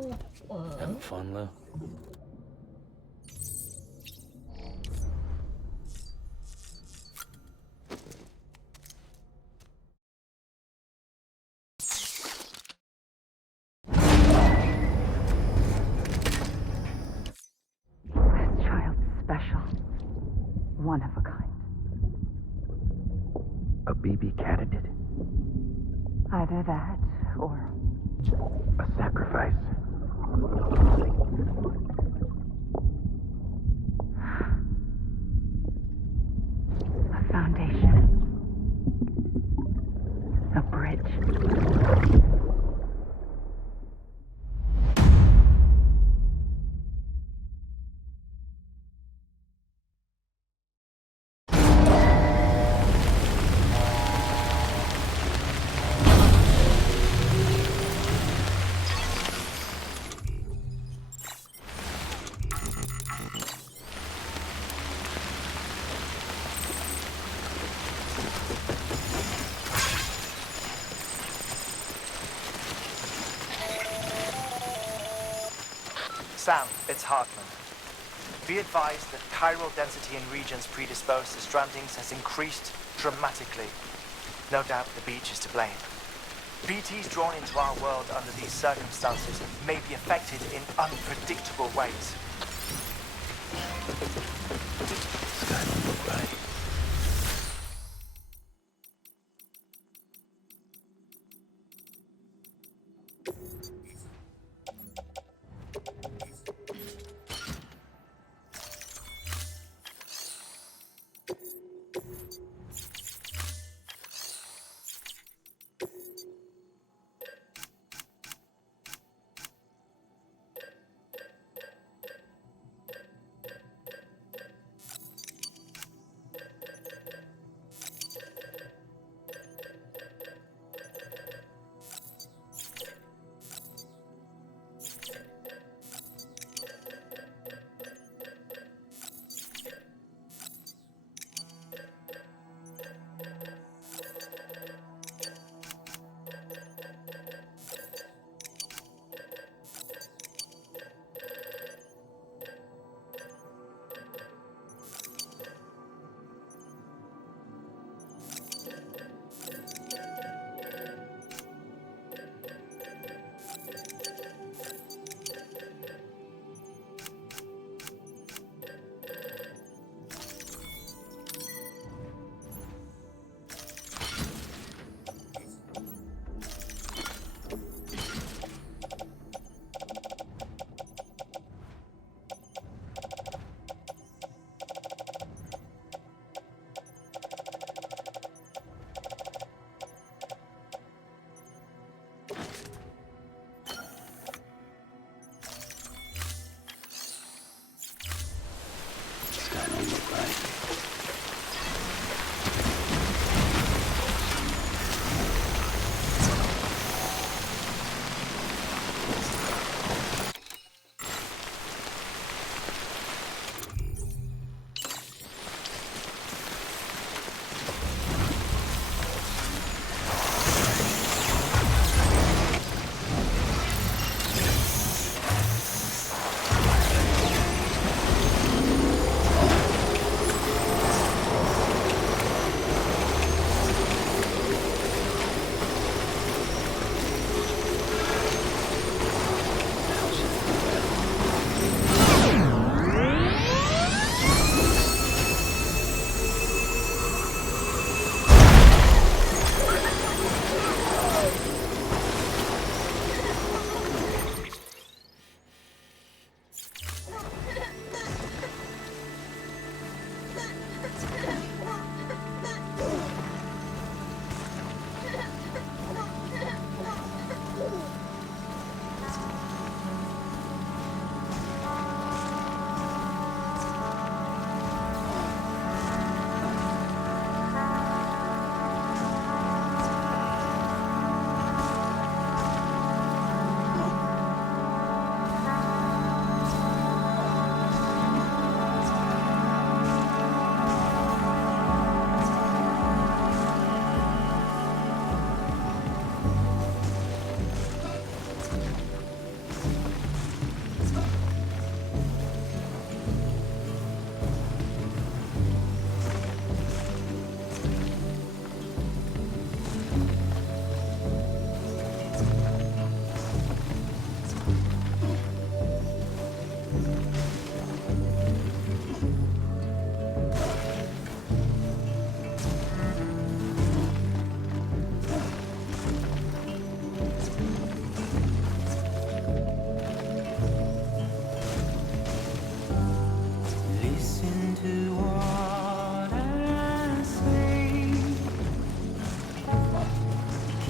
Having fun, Lou? This child's special. One of a kind. A BB candidate? Either that, or A sacrifice? a foundation. A bridge. Sam, it's Hartman. Be advised that chiral density in regions predisposed to strandings has increased dramatically. No doubt the beach is to blame. BTs drawn into our world under these circumstances may be affected in unpredictable ways. Sky don't look right.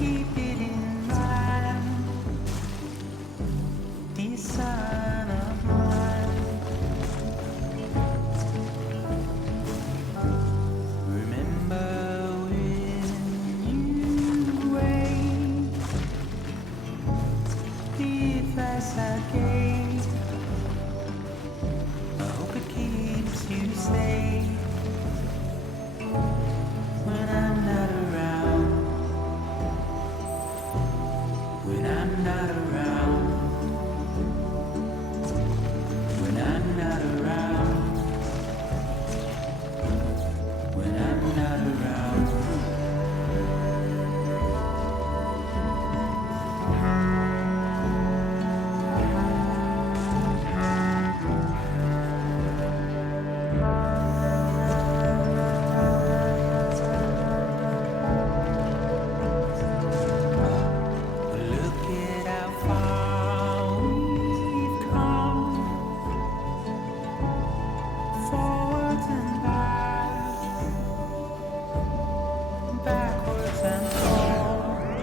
keep it in mind, dear son of mine. Remember when you wait, the advice I gave. I hope it keeps you safe when I'm not around. When I'm not around. When I'm not around. When I'm not around. Look at how far we've come, forwards and backwards and forward.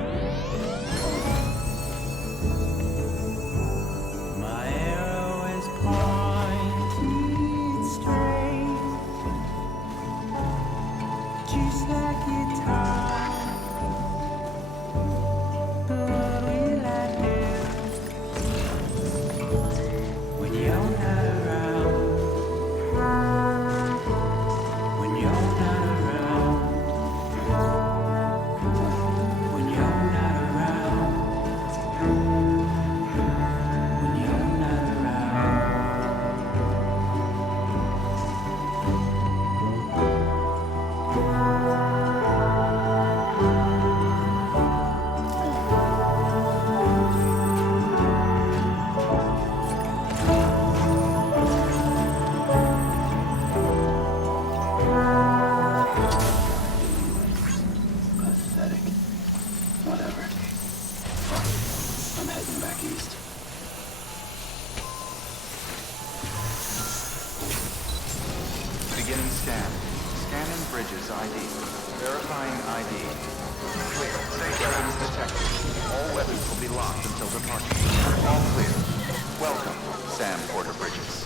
My arrow is pointed straight, just like guitar. What will I do when you're not around? When you're not around? When you're not around? When you're not around? Pathetic. Whatever. I'm heading back east. Beginning scan. Scanning bridges ID. Verifying ID. Clear. Weapons detected. All weapons will be locked until departure. All clear. Welcome, Sam Porter Bridges.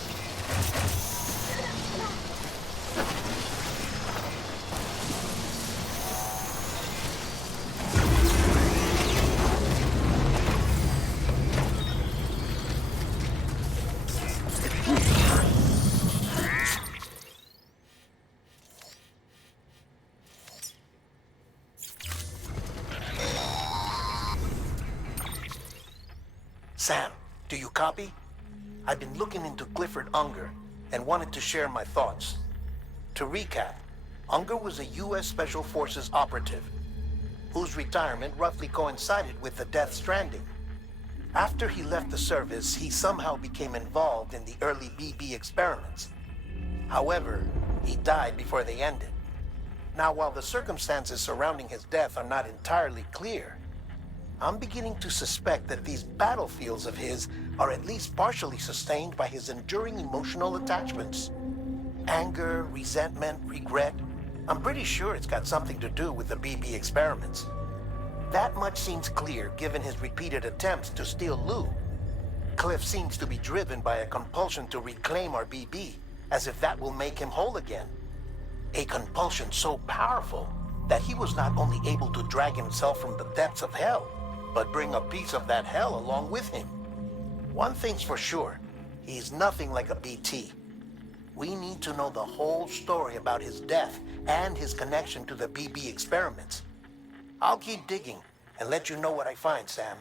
Sam, do you copy? I've been looking into Clifford Unger and wanted to share my thoughts. To recap, Unger was a U.S. Special Forces operative whose retirement roughly coincided with the Death Stranding. After he left the service, he somehow became involved in the early BB experiments. However, he died before they ended. Now, while the circumstances surrounding his death are not entirely clear, I'm beginning to suspect that these battlefields of his are at least partially sustained by his enduring emotional attachments. Anger, resentment, regret. I'm pretty sure it's got something to do with the BB experiments. That much seems clear given his repeated attempts to steal Lou. Cliff seems to be driven by a compulsion to reclaim our BB, as if that will make him whole again. A compulsion so powerful that he was not only able to drag himself from the depths of hell, but bring a piece of that hell along with him. One thing's for sure, he's nothing like a BT. We need to know the whole story about his death and his connection to the BB experiments. I'll keep digging and let you know what I find, Sam.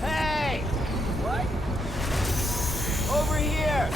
Hey! What? Over here!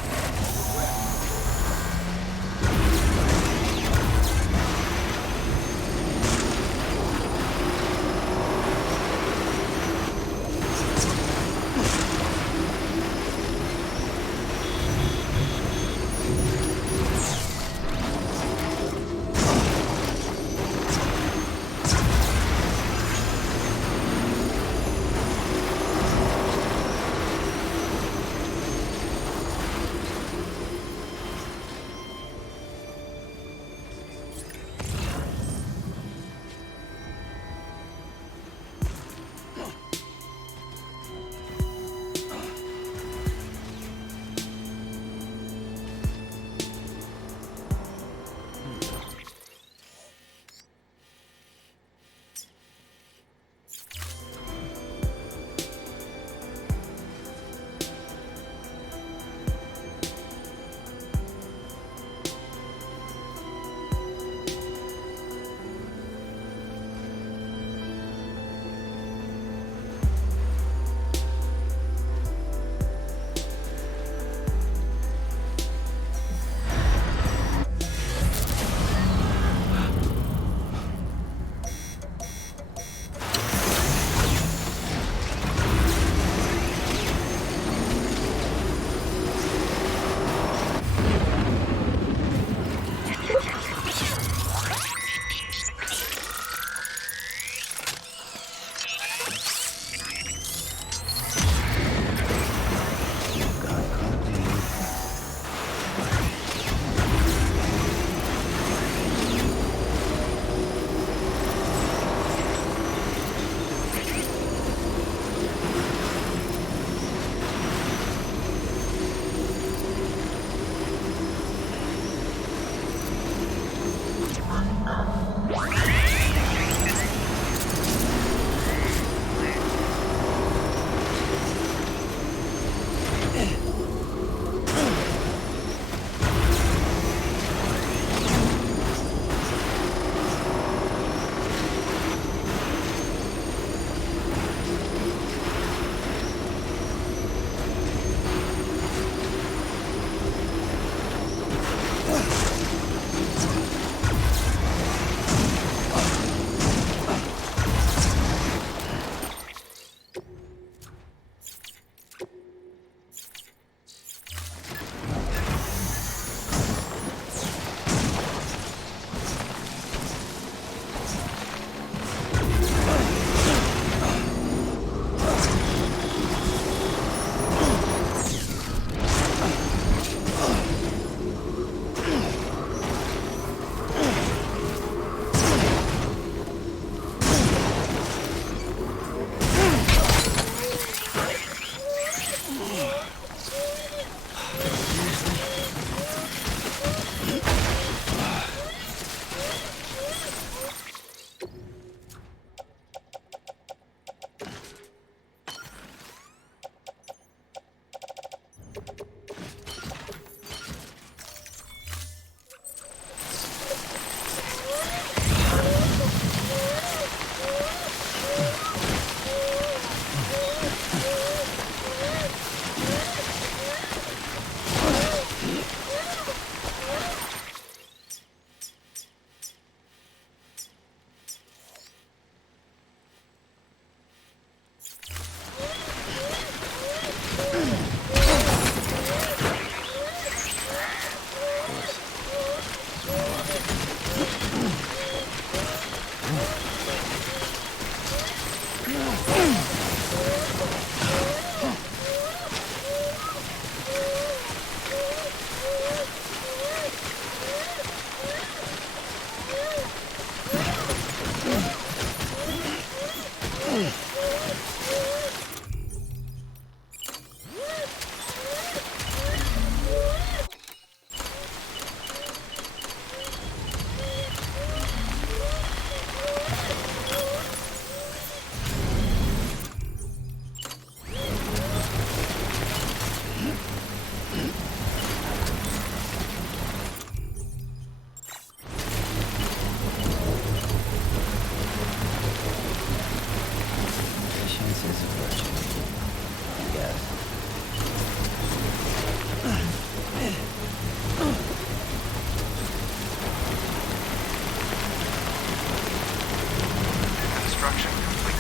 Construction complete.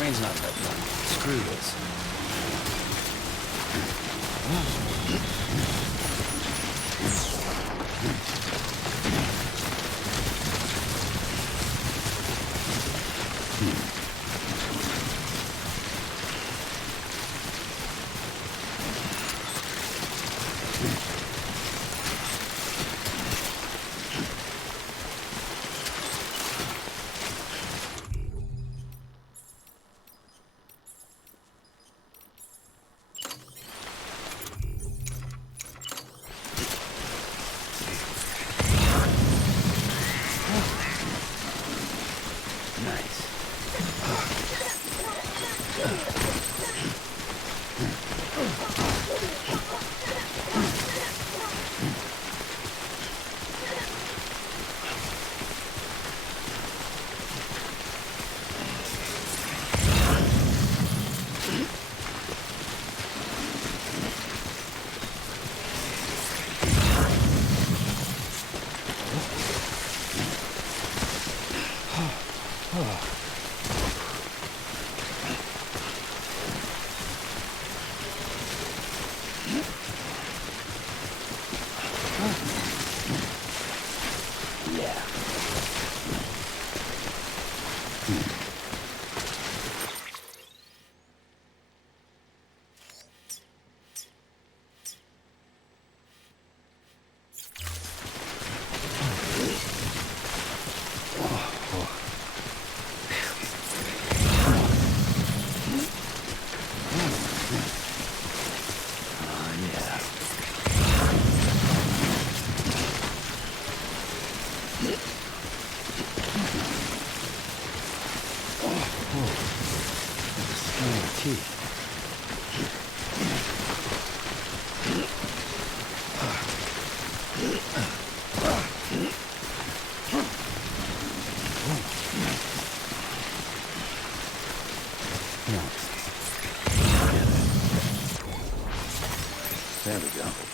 Rain's not letting up. Screw this. There we go.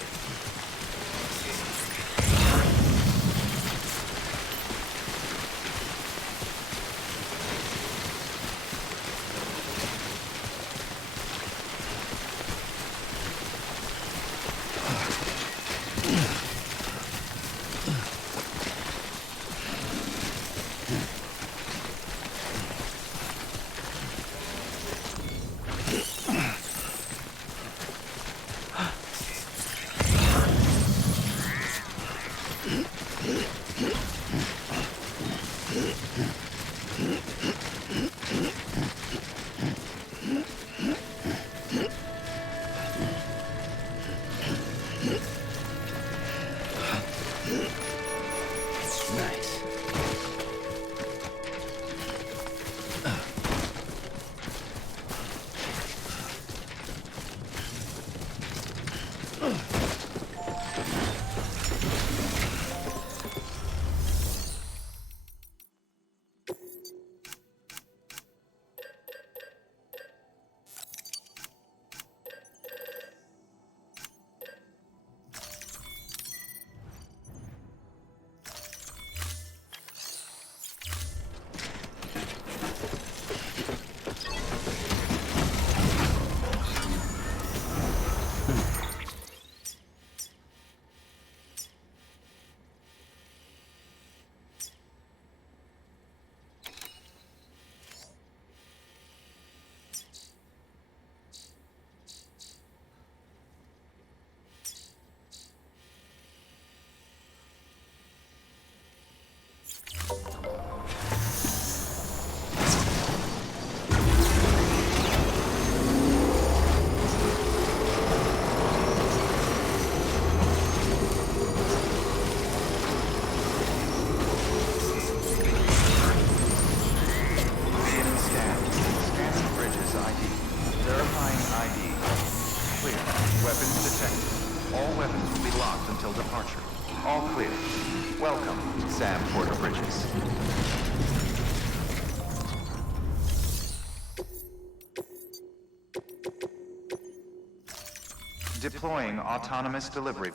Deploying autonomous delivery.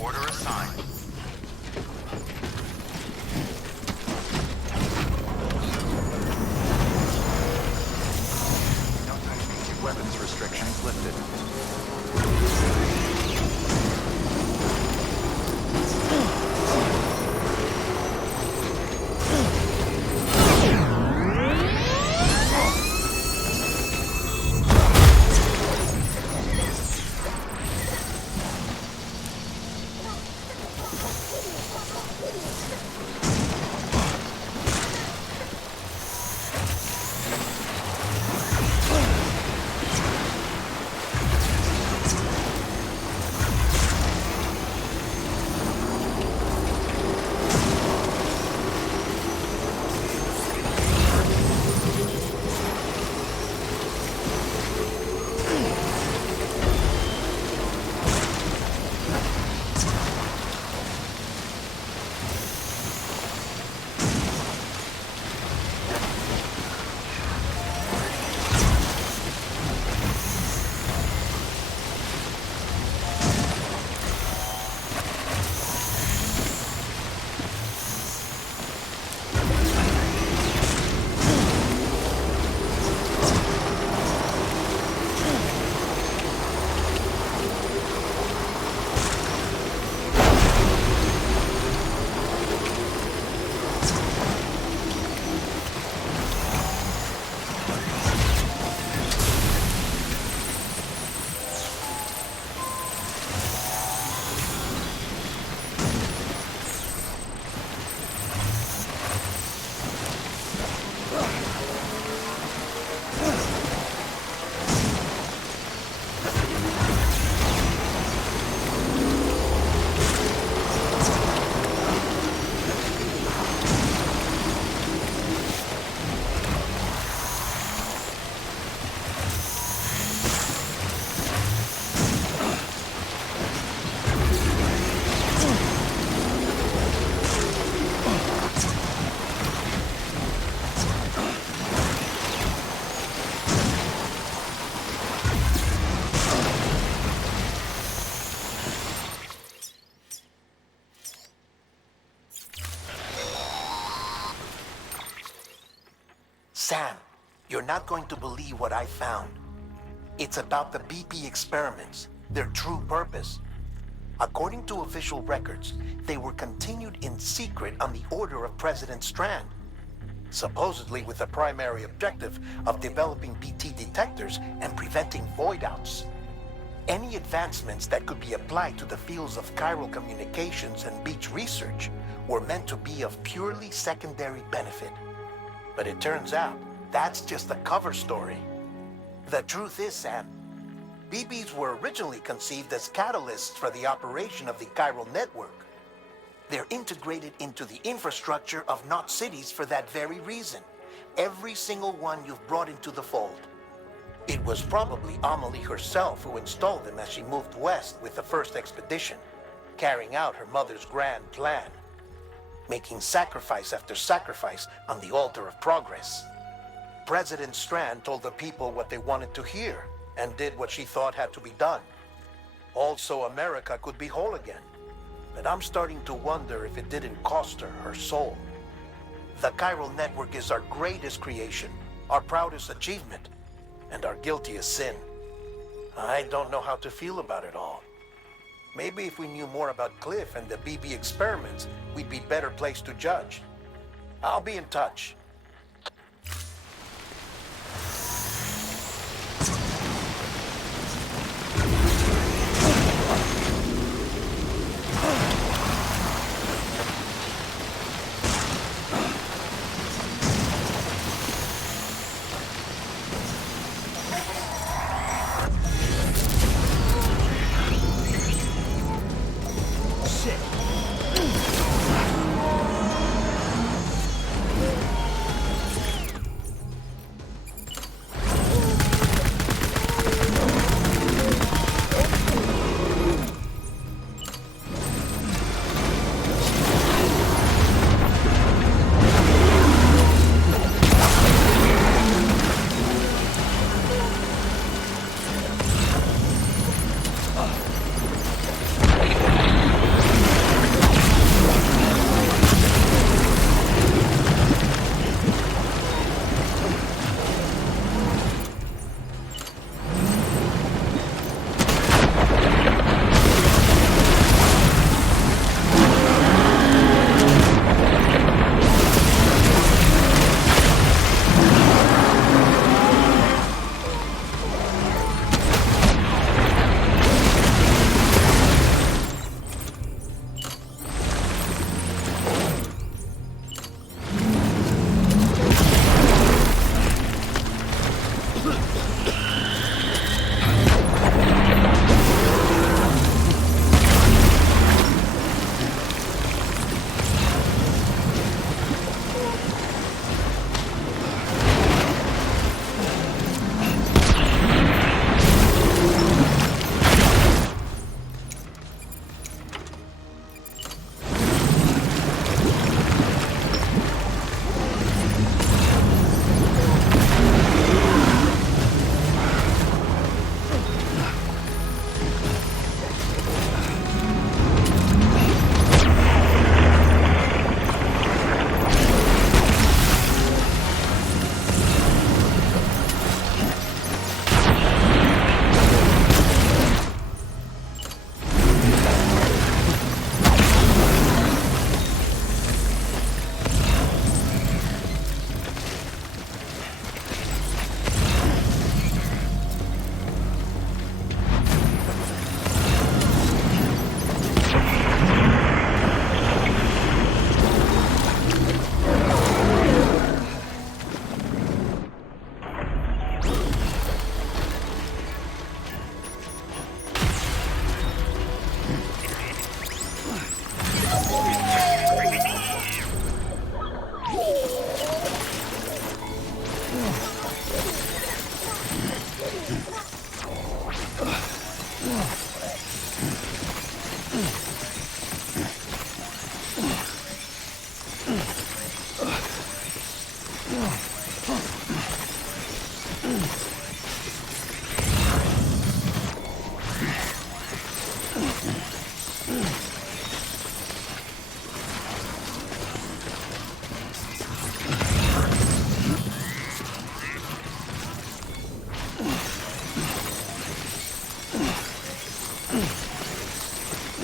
Order assigned. Weapons restrictions lifted. Sam, you're not going to believe what I found. It's about the BP experiments, their true purpose. According to official records, they were continued in secret on the order of President Strand, supposedly with the primary objective of developing BT detectors and preventing void-outs. Any advancements that could be applied to the fields of chiral communications and beach research were meant to be of purely secondary benefit. But it turns out, that's just a cover story. The truth is, Sam, BBs were originally conceived as catalysts for the operation of the chiral network. They're integrated into the infrastructure of Knot cities for that very reason. Every single one you've brought into the fold. It was probably Amelie herself who installed them as she moved west with the first expedition, carrying out her mother's grand plan, making sacrifice after sacrifice on the altar of progress. President Strand told the people what they wanted to hear and did what she thought had to be done. Also, America could be whole again. but I'm starting to wonder if it didn't cost her her soul. The chiral network is our greatest creation, our proudest achievement, and our guiltiest sin. I don't know how to feel about it all. Maybe if we knew more about Cliff and the BB experiments, we'd be better placed to judge. I'll be in touch.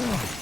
Ugh.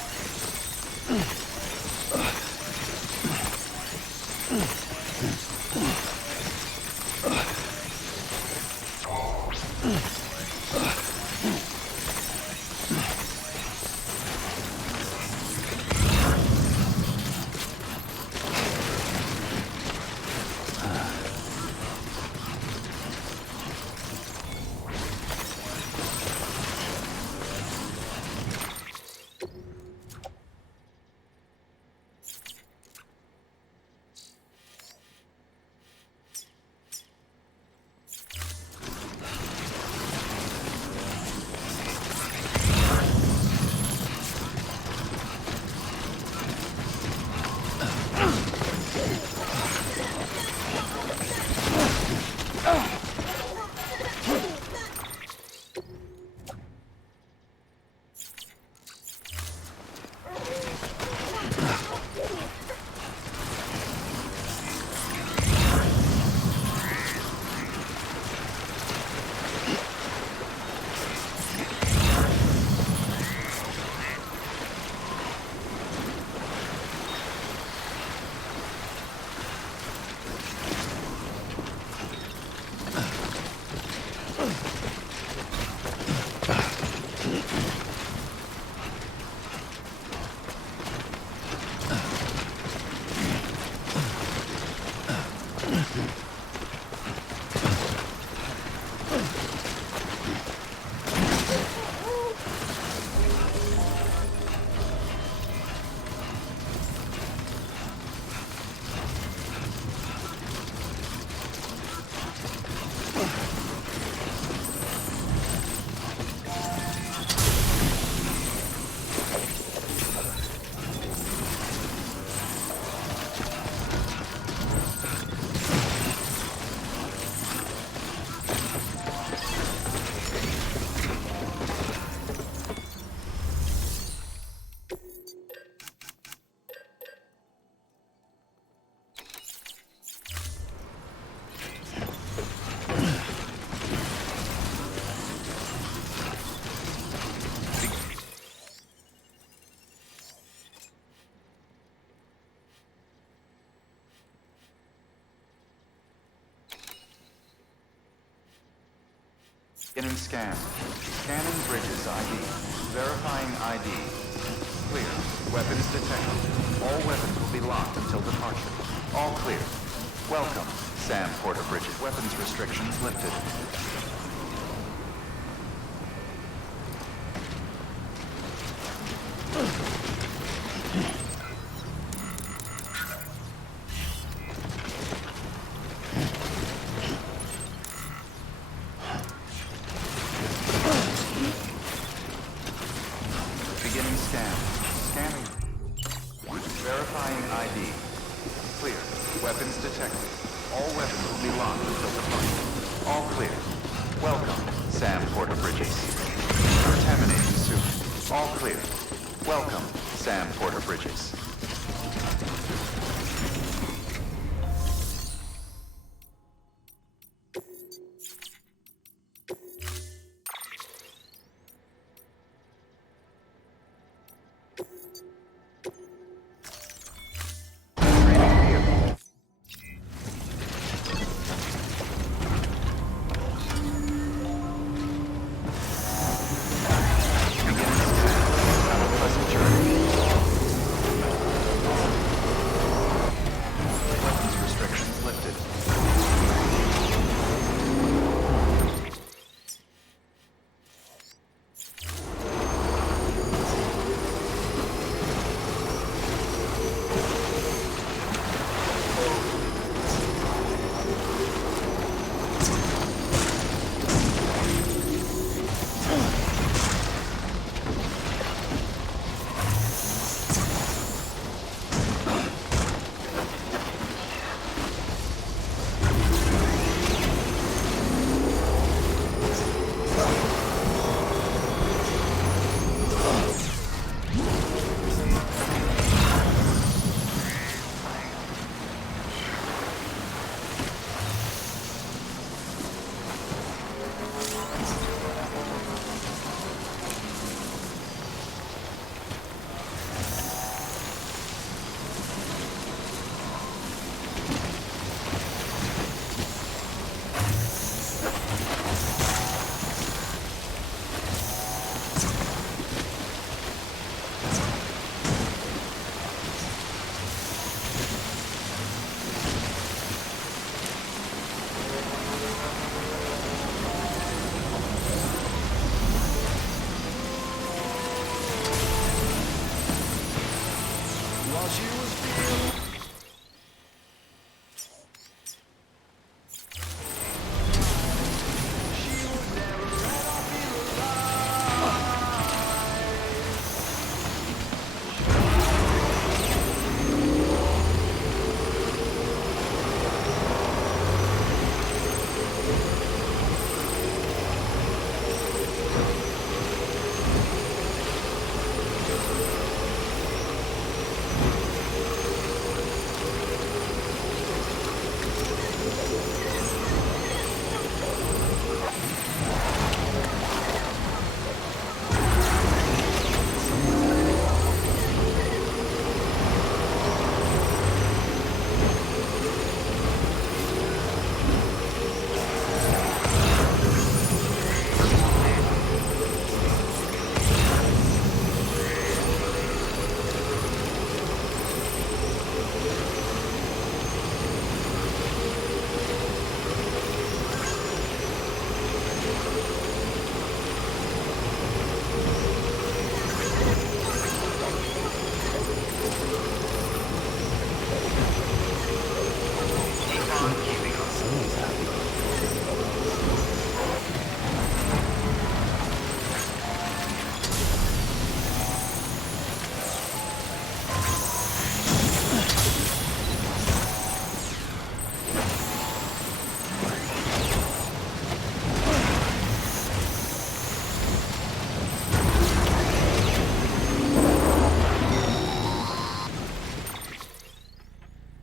Beginning scan. Scanning bridges ID. Verifying ID. Clear. Weapons detected. All weapons will be locked until departure. All clear. Welcome, Sam Porter Bridges. Weapons restrictions lifted. Beginning scan. Scanning. Verifying ID. Clear. Weapons detected. All weapons will be locked until departure. All clear. Welcome, Sam Porter Bridges. Contaminating suit. All clear. Welcome, Sam Porter Bridges.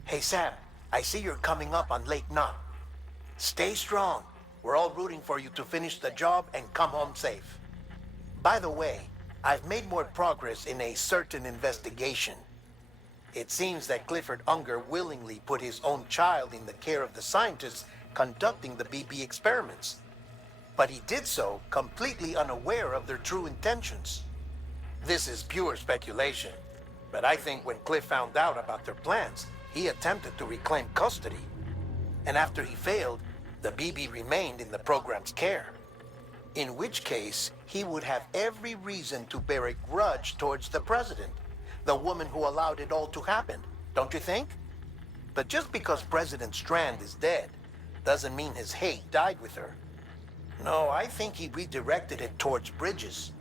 Hey, Sam, I see you're coming up on Lake Knot. Stay strong. We're all rooting for you to finish the job and come home safe. By the way, I've made more progress in a certain investigation. It seems that Clifford Unger willingly put his own child in the care of the scientists conducting the BB experiments. but he did so completely unaware of their true intentions. This is pure speculation, but I think when Cliff found out about their plans, he attempted to reclaim custody. And after he failed, the BB remained in the program's care. In which case, he would have every reason to bear a grudge towards the president, the woman who allowed it all to happen, don't you think? But just because President Strand is dead, doesn't mean his hate died with her. No, I think he redirected it towards Bridges,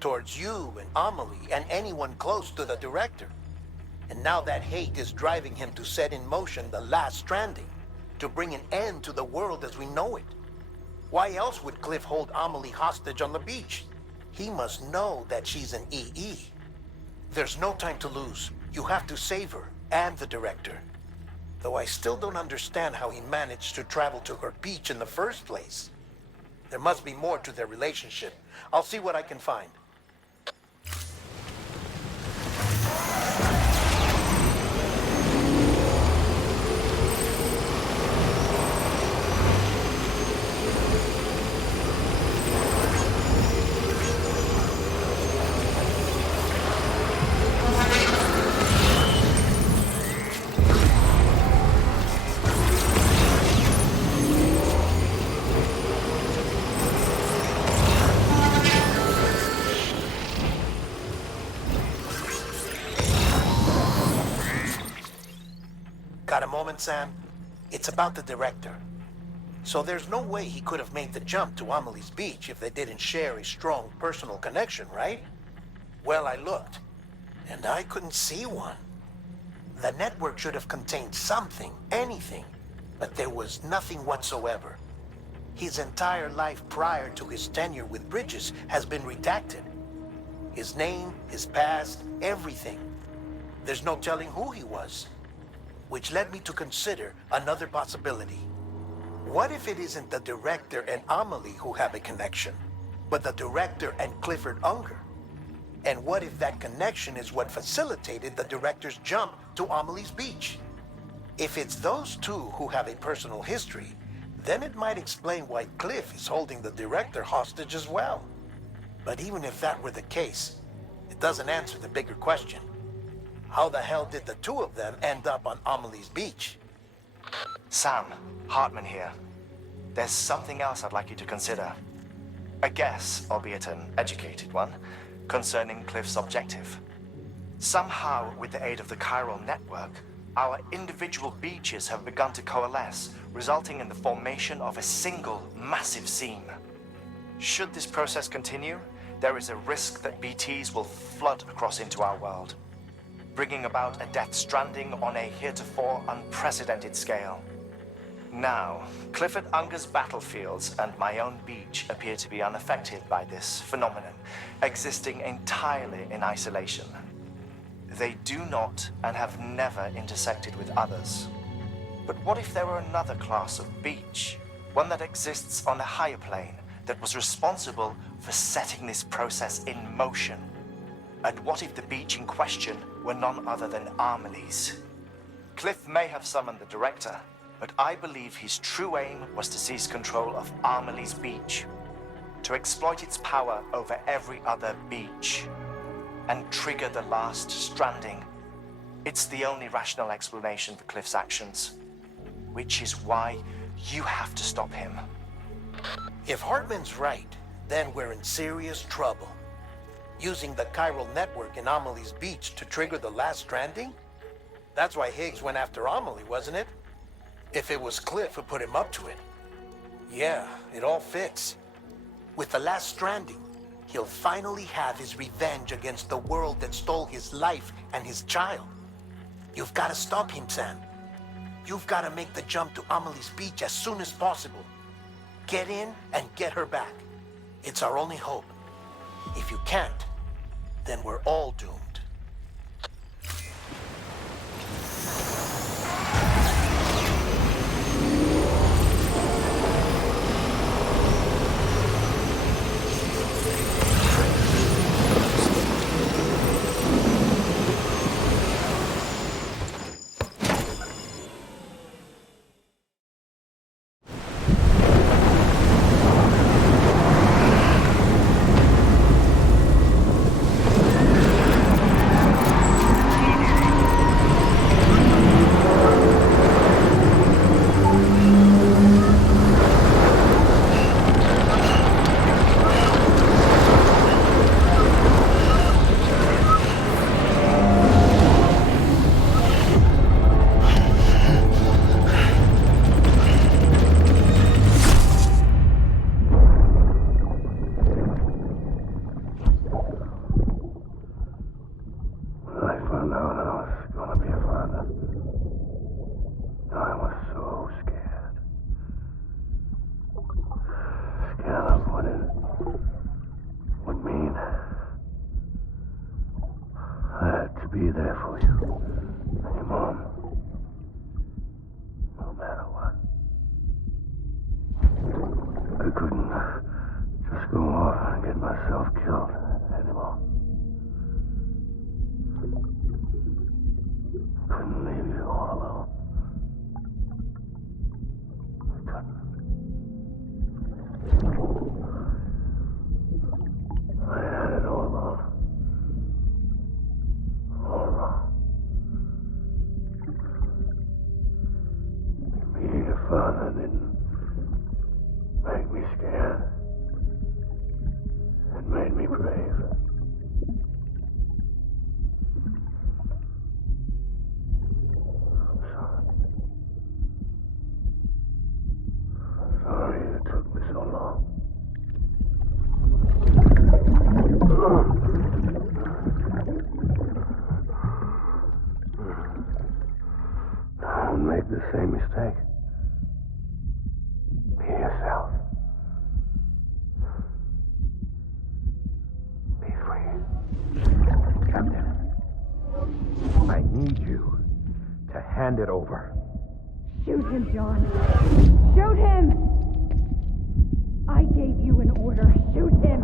towards you and Amelie and anyone close to the director. And now that hate is driving him to set in motion the last stranding, to bring an end to the world as we know it. Why else would Cliff hold Amelie hostage on the beach? He must know that she's an EE. There's no time to lose. You have to save her and the director. Though I still don't understand how he managed to travel to her beach in the first place. There must be more to their relationship. I'll see what I can find. Got a moment, Sam? It's about the director. So there's no way he could have made the jump to Amelie's beach if they didn't share a strong personal connection, right? Well, I looked, and I couldn't see one. The network should have contained something, anything, but there was nothing whatsoever. His entire life prior to his tenure with Bridges has been redacted. His name, his past, everything. There's no telling who he was. Which led me to consider another possibility. What if it isn't the director and Amelie who have a connection, but the director and Clifford Unger? And what if that connection is what facilitated the director's jump to Amelie's beach? If it's those two who have a personal history, then it might explain why Cliff is holding the director hostage as well. But even if that were the case, it doesn't answer the bigger question. How the hell did the two of them end up on Amelie's beach? Sam, Hartman here. There's something else I'd like you to consider. A guess, albeit an educated one, concerning Cliff's objective. Somehow, with the aid of the chiral network, our individual beaches have begun to coalesce, resulting in the formation of a single massive seam. Should this process continue, there is a risk that BTs will flood across into our world, bringing about a death stranding on a heretofore unprecedented scale. Now, Clifford Unger's battlefields and my own beach appear to be unaffected by this phenomenon, existing entirely in isolation. They do not and have never intersected with others. But what if there were another class of beach, one that exists on a higher plane, that was responsible for setting this process in motion? And what if the beach in question were none other than Amelie's? Cliff may have summoned the director, but I believe his true aim was to seize control of Amelie's beach, to exploit its power over every other beach, and trigger the last stranding. It's the only rational explanation for Cliff's actions, which is why you have to stop him. If Hartman's right, then we're in serious trouble. Using the chiral network in Amelie's beach to trigger the last stranding? That's why Higgs went after Amelie, wasn't it? If it was Cliff who put him up to it. Yeah, it all fits. With the last stranding, he'll finally have his revenge against the world that stole his life and his child. You've got to stop him, Sam. You've got to make the jump to Amelie's beach as soon as possible. Get in and get her back. It's our only hope. If you can't, then we're all doomed. found out I was gonna be a father, I was so scared. Scared of what it would mean. I had to be there for you and your mom, no matter what. I couldn't just go off and get myself killed anymore. Couldn't leave you all alone. I couldn't. I had it all wrong. All wrong. Being a father didn't make me scared. It made me brave. I'm sorry. I'm sorry it took me so long. Don't make the same mistake. Be yourself. Be free. Captain, I need you to hand it over. Shoot him, John. Shoot him! I gave you an order. Shoot him!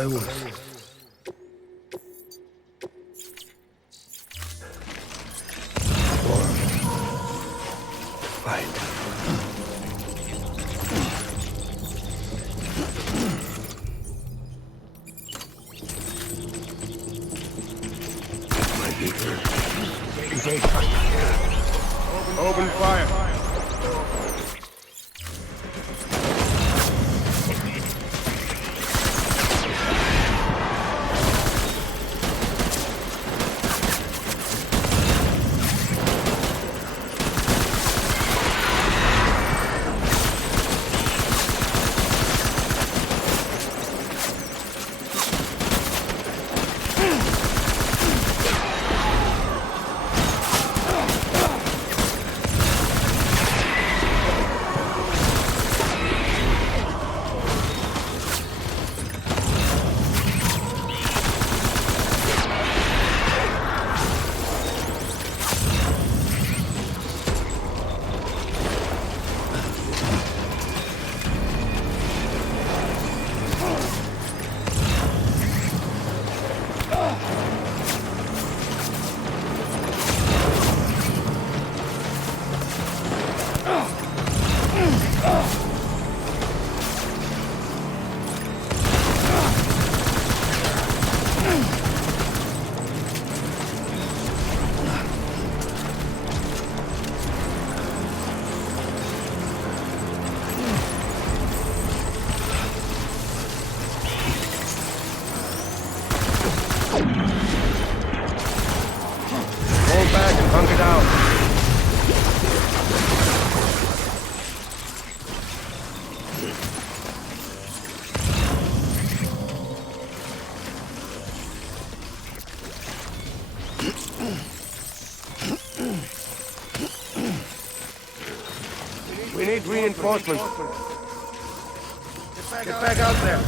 I was... born to fight. My leader. Open fire. Back and hunk it out. We need reinforcements. Get back out there.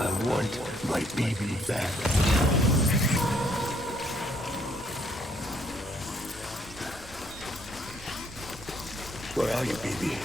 I want my baby back. Where are you, baby?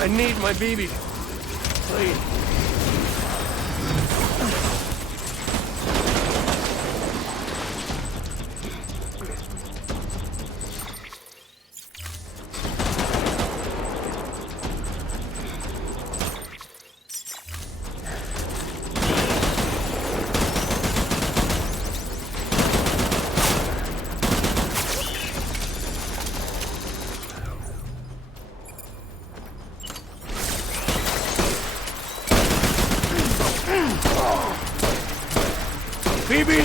I need my baby. Please. Baby!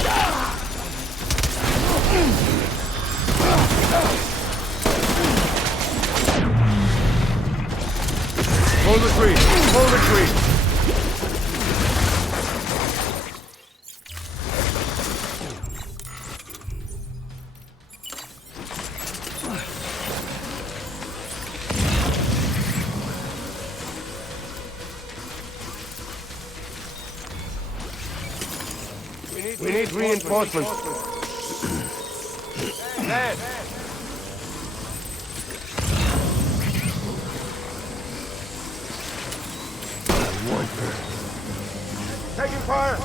Hold the tree! Hold the tree! We need reinforcements. Ned! I want her. Taking fire!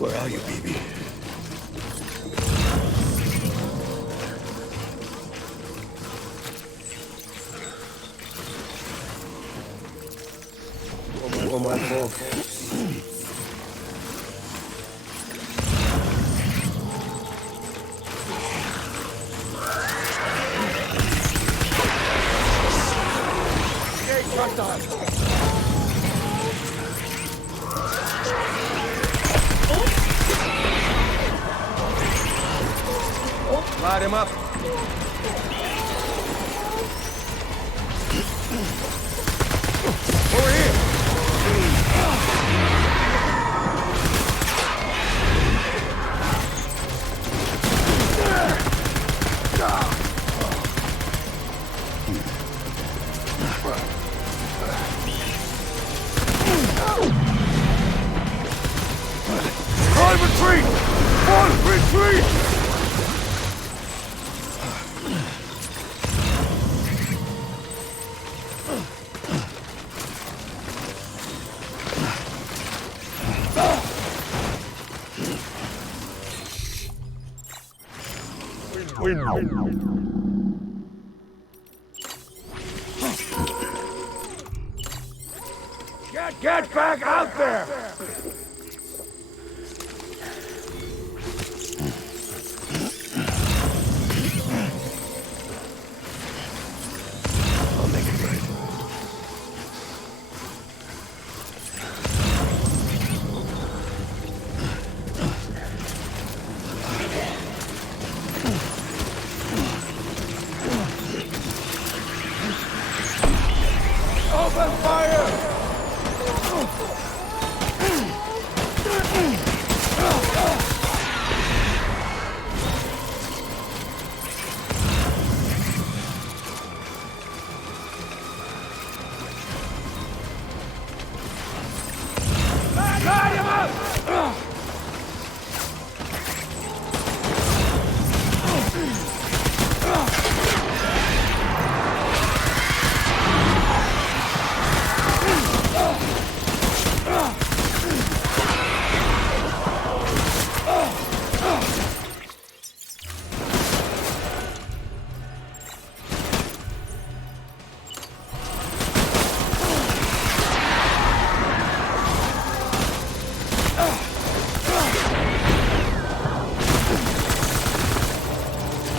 Where are you, baby? Oh, my fault. Light him up. Over here. Retreat! Retreat! Get back out there! I'll make it right. Open fire! Light him up!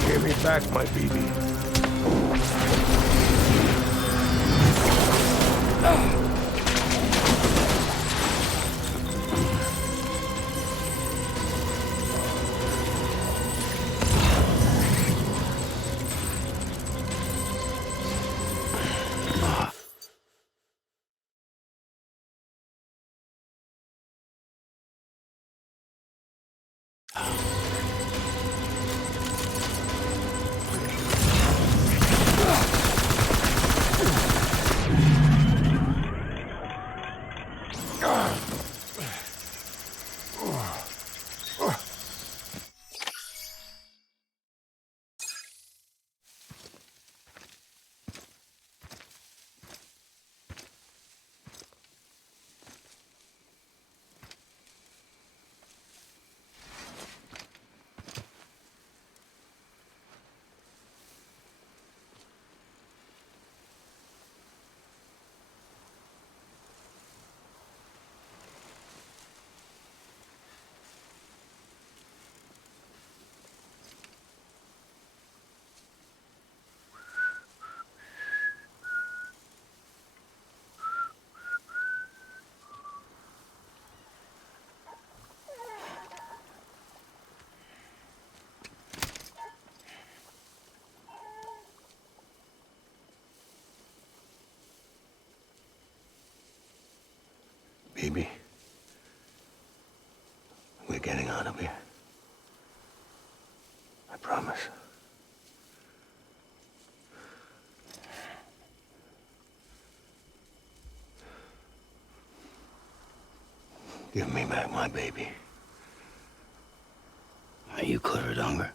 Give me back my baby. Baby, we're getting out of here. I promise. Give me back my baby. Are you clear, Unger?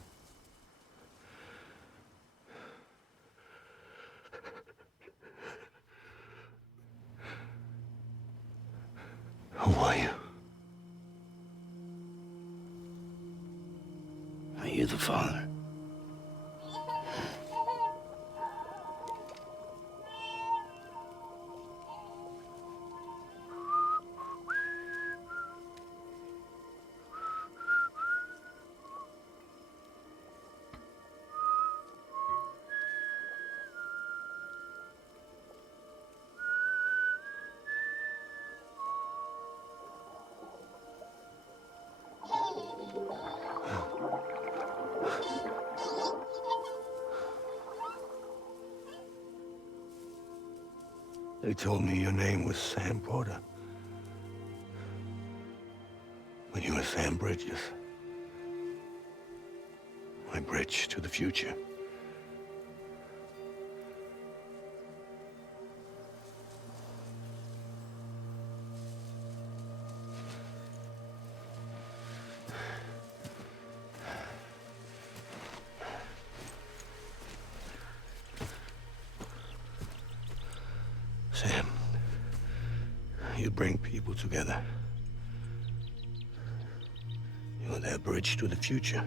Who are you? a father. They told me your name was Sam Porter. When you were Sam Bridges. My bridge to the future. Sam, you bring people together. You're their bridge to the future.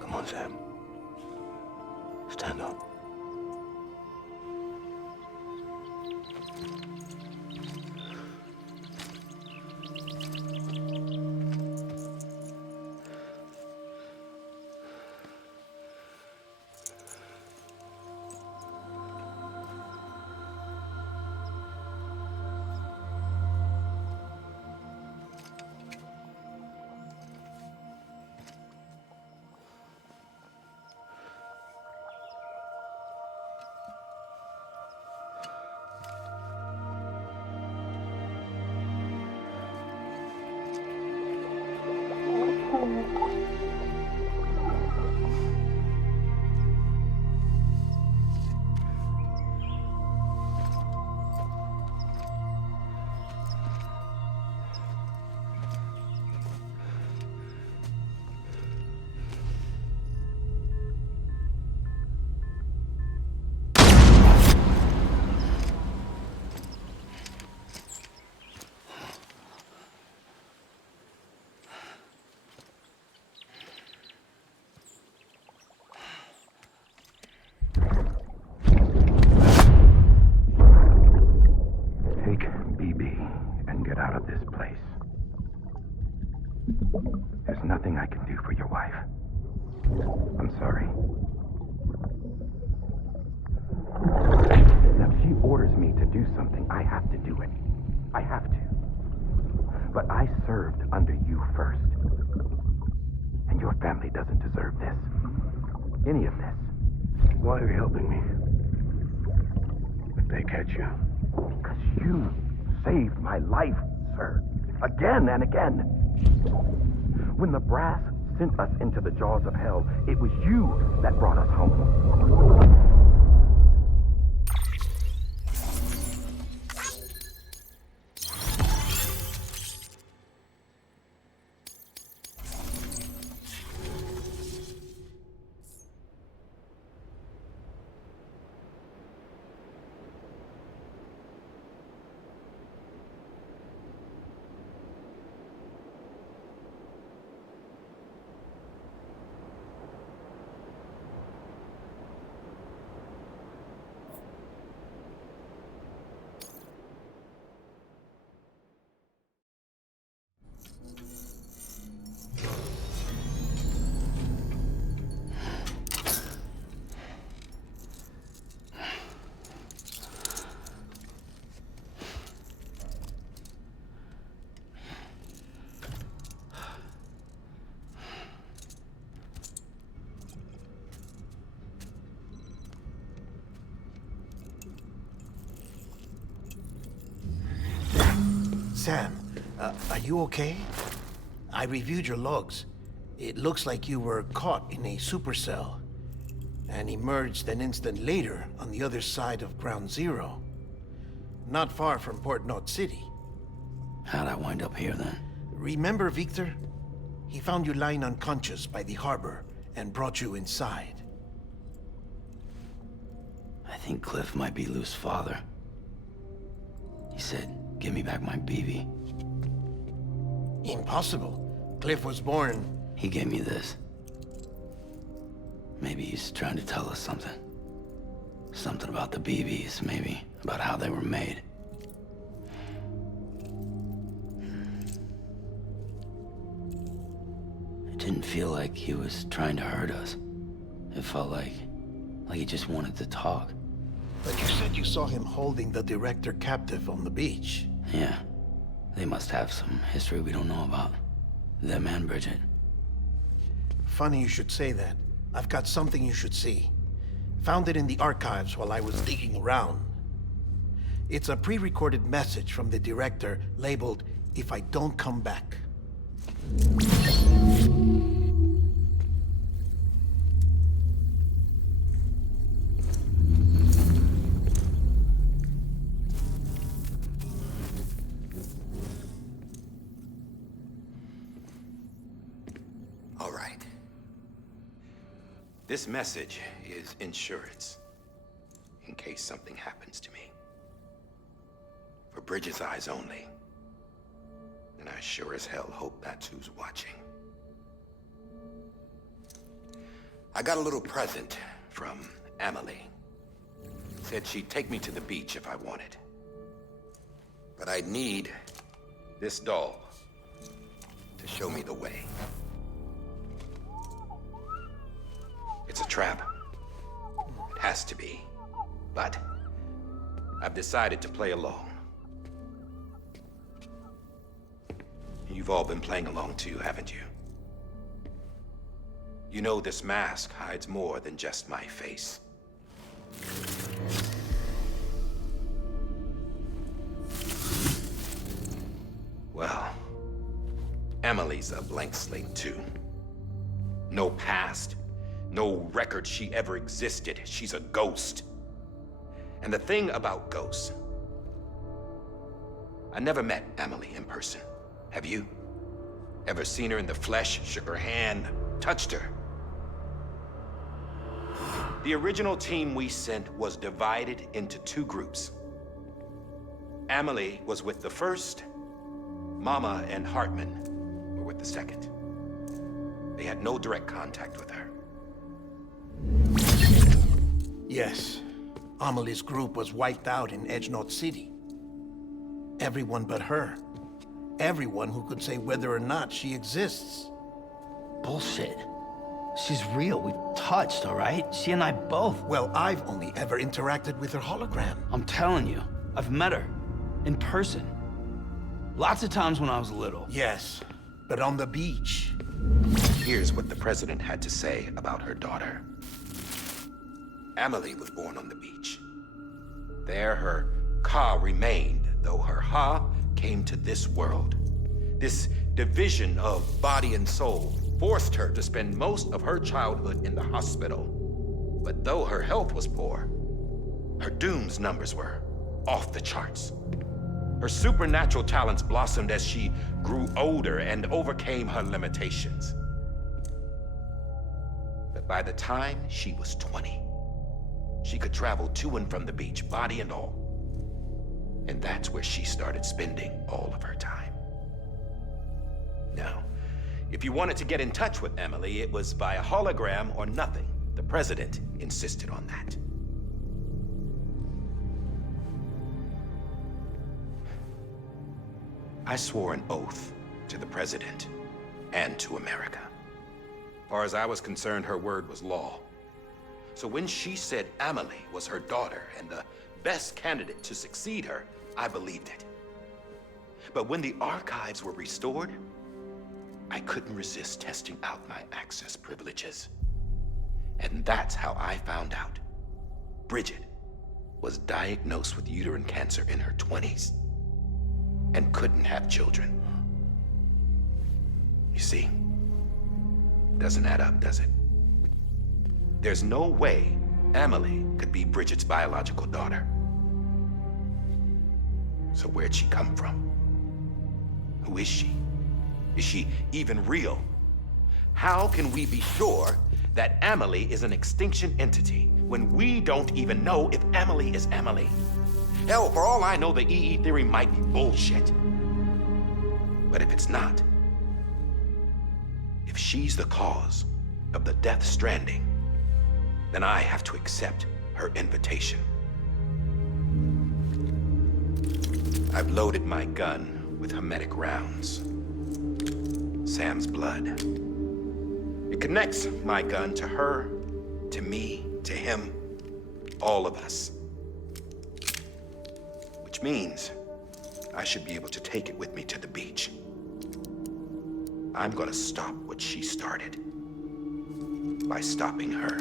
Come on, Sam. Stand up. There's nothing I can do for your wife. I'm sorry. Now, if she orders me to do something, I have to do it. I have to. But I served under you first. And your family doesn't deserve this. Any of this. Why are you helping me? If they catch you. Because you saved my life, sir. Again and again. When the brass sent us into the jaws of hell, it was you that brought us home. Sam, are you okay? I reviewed your logs. It looks like you were caught in a supercell and emerged an instant later on the other side of Ground Zero. Not far from Port Knot City. How'd I wind up here then? Remember Victor? He found you lying unconscious by the harbor and brought you inside. I think Cliff might be Lou's father. He said, give me back my BB. Impossible. Cliff was born... He gave me this. Maybe he's trying to tell us something. Something about the BBs, maybe. About how they were made. It didn't feel like he was trying to hurt us. It felt like he just wanted to talk. But you said you saw him holding the director captive on the beach. Yeah. They must have some history we don't know about. Them and Bridget. Funny you should say that. I've got something you should see. Found it in the archives while I was digging around. It's a pre-recorded message from the director labeled, "If I don't come back." All right. This message is insurance, in case something happens to me. For Bridget's eyes only. And I sure as hell hope that's who's watching. I got a little present from Emily. Said she'd take me to the beach if I wanted. But I'd need this doll to show me the way. It's a trap. It has to be. But I've decided to play along. You've all been playing along too, haven't you? You know this mask hides more than just my face. Well, Emily's a blank slate too. No past, no record she ever existed. She's a ghost. And the thing about ghosts, I never met Emily in person. Have you? Ever seen her in the flesh, shook her hand, touched her? The original team we sent was divided into two groups. Emily was with the first. Mama and Hartman were with the second. They had no direct contact with her. Yes. Amelie's group was wiped out in Edge North City. Everyone but her. Everyone who could say whether or not she exists. Bullshit. She's real. We've touched, all right? She and I both. Well, I've only ever interacted with her hologram. I'm telling you, I've met her. In person. Lots of times when I was little. Yes, but on the beach. Here's what the president had to say about her daughter. Emily was born on the beach. There her Ka remained, though her Ha came to this world. This division of body and soul forced her to spend most of her childhood in the hospital. But though her health was poor, her Doom's numbers were off the charts. Her supernatural talents blossomed as she grew older and overcame her limitations. But by the time she was 20, she could travel to and from the beach, body and all. And that's where she started spending all of her time. Now, if you wanted to get in touch with Emily, it was via hologram or nothing. The president insisted on that. I swore an oath to the president and to America. As far as I was concerned, her word was law. So when she said Emily was her daughter and the best candidate to succeed her, I believed it. But when the archives were restored, I couldn't resist testing out my access privileges. And that's how I found out Bridget was diagnosed with uterine cancer in her 20s and couldn't have children. You see, doesn't add up, does it? There's no way Emily could be Bridget's biological daughter. So where'd she come from? Who is she? Is she even real? How can we be sure that Emily is an extinction entity when we don't even know if Emily is Emily? Hell, for all I know, the EE theory might be bullshit. But if it's not, If she's the cause of the death stranding, then I have to accept her invitation. I've loaded my gun with hermetic rounds. Sam's blood. It connects my gun to her, to me, to him, all of us. Which means I should be able to take it with me to the beach. I'm gonna stop what she started by stopping her.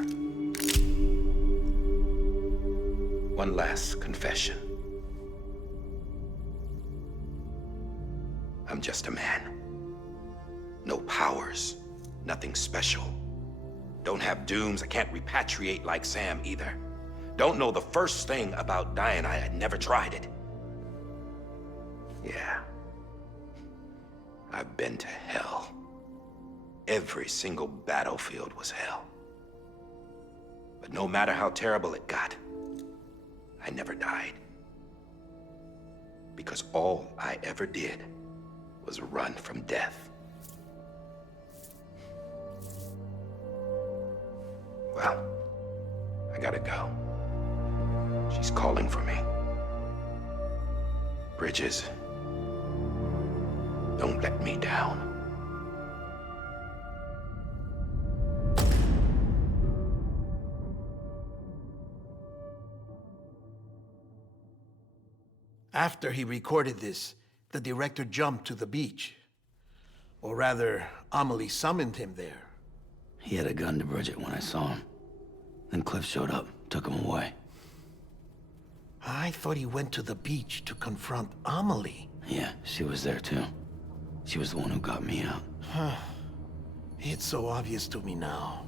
One last confession. I'm just a man. No powers, nothing special. Don't have dooms, I can't repatriate like Sam either. Don't know the first thing about dying, I had never tried it. Yeah. I've been to hell. Every single battlefield was hell. But no matter how terrible it got, I never died. Because all I ever did was run from death. Well, I gotta go. She's calling for me. Bridges, don't let me down. After he recorded this, the director jumped to the beach. Or rather, Amelie summoned him there. He had a gun to Bridget when I saw him. Then Cliff showed up, took him away. I thought he went to the beach to confront Amelie. Yeah, she was there too. She was the one who got me out. It's so obvious to me now.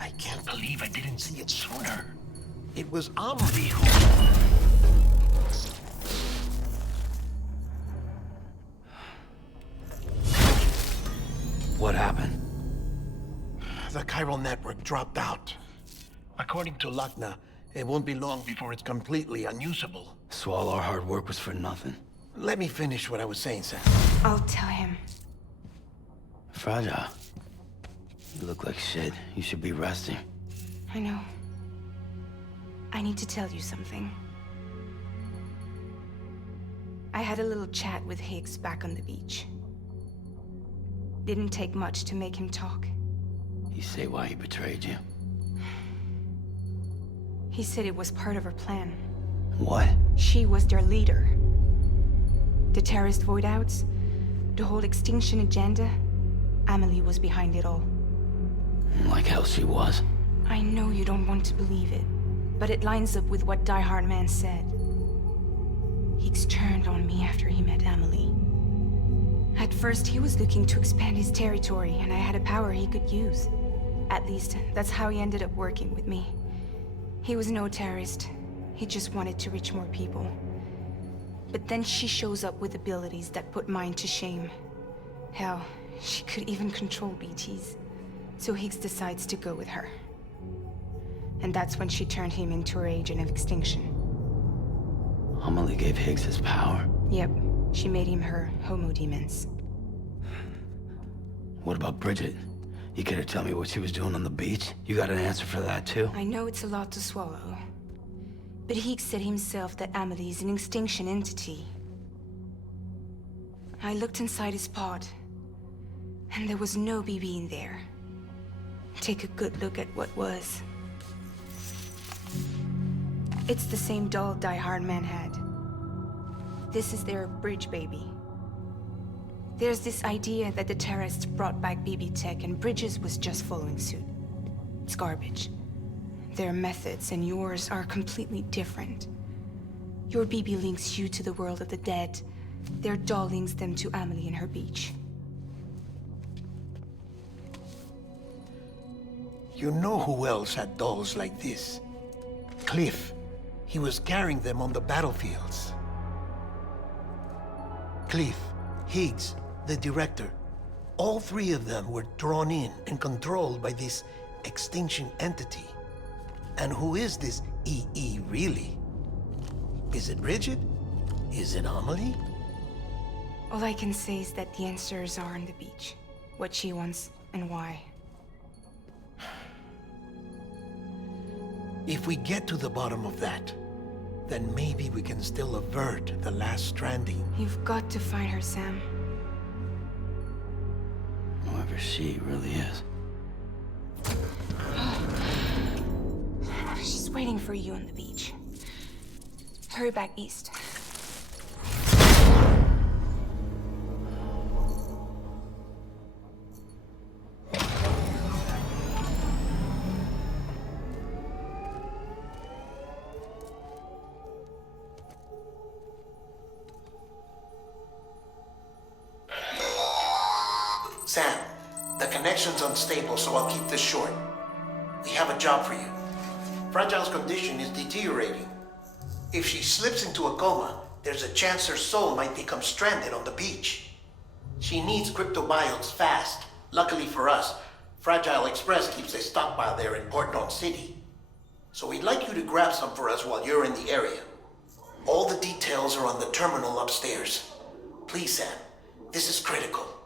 I can't believe I didn't see it sooner. It was Amelie who... What happened? The chiral network dropped out. According to Lachna, it won't be long before it's completely unusable. So all our hard work was for nothing. Let me finish what I was saying, Sam. I'll tell him. Fragile. You look like shit. You should be resting. I know. I need to tell you something. I had a little chat with Higgs back on the beach. Didn't take much to make him talk. You say why he betrayed you? He said it was part of her plan. What? She was their leader. The terrorist voidouts, the whole extinction agenda, Amelie was behind it all. Like hell she was. I know you don't want to believe it, but it lines up with what Die Hard Man said. Higgs turned on me after he met Amelie. At first, he was looking to expand his territory, and I had a power he could use. At least, that's how he ended up working with me. He was no terrorist. He just wanted to reach more people. But then she shows up with abilities that put mine to shame. Hell, she could even control BTs. So Higgs decides to go with her. And that's when she turned him into her agent of extinction. Amelie gave Higgs his power. Yep, she made him her homo demons. What about Bridget? You care to tell me what she was doing on the beach? You got an answer for that too? I know it's a lot to swallow. But Higgs said himself that Amelie is an extinction entity. I looked inside his pod, and there was no BB in there. Take a good look at what was. It's the same doll Die Hard Man had. This is their bridge baby. There's this idea that the terrorists brought back BB tech and Bridges was just following suit. It's garbage. Their methods and yours are completely different. Your BB links you to the world of the dead. Their doll links them to Amelie and her beach. You know who else had dolls like this? Cliff. He was carrying them on the battlefields. Cliff, Higgs, the director. All three of them were drawn in and controlled by this extinction entity. And who is this EE really? Is it Bridget? Is it Amelie? All I can say is that the answers are on the beach. what she wants and why. If we get to the bottom of that, then maybe we can still avert the last stranding. You've got to find her, Sam. Whoever she really is. She's waiting for you on the beach. Hurry back east. Sam, the connection's unstable, so I'll keep this short. We have a job for you. Fragile's condition is deteriorating. If she slips into a coma, there's a chance her soul might become stranded on the beach. She needs cryptobiotes fast. Luckily for us, Fragile Express keeps a stockpile there in Port North City. So we'd like you to grab some for us while you're in the area. All the details are on the terminal upstairs. Please, Sam, this is critical.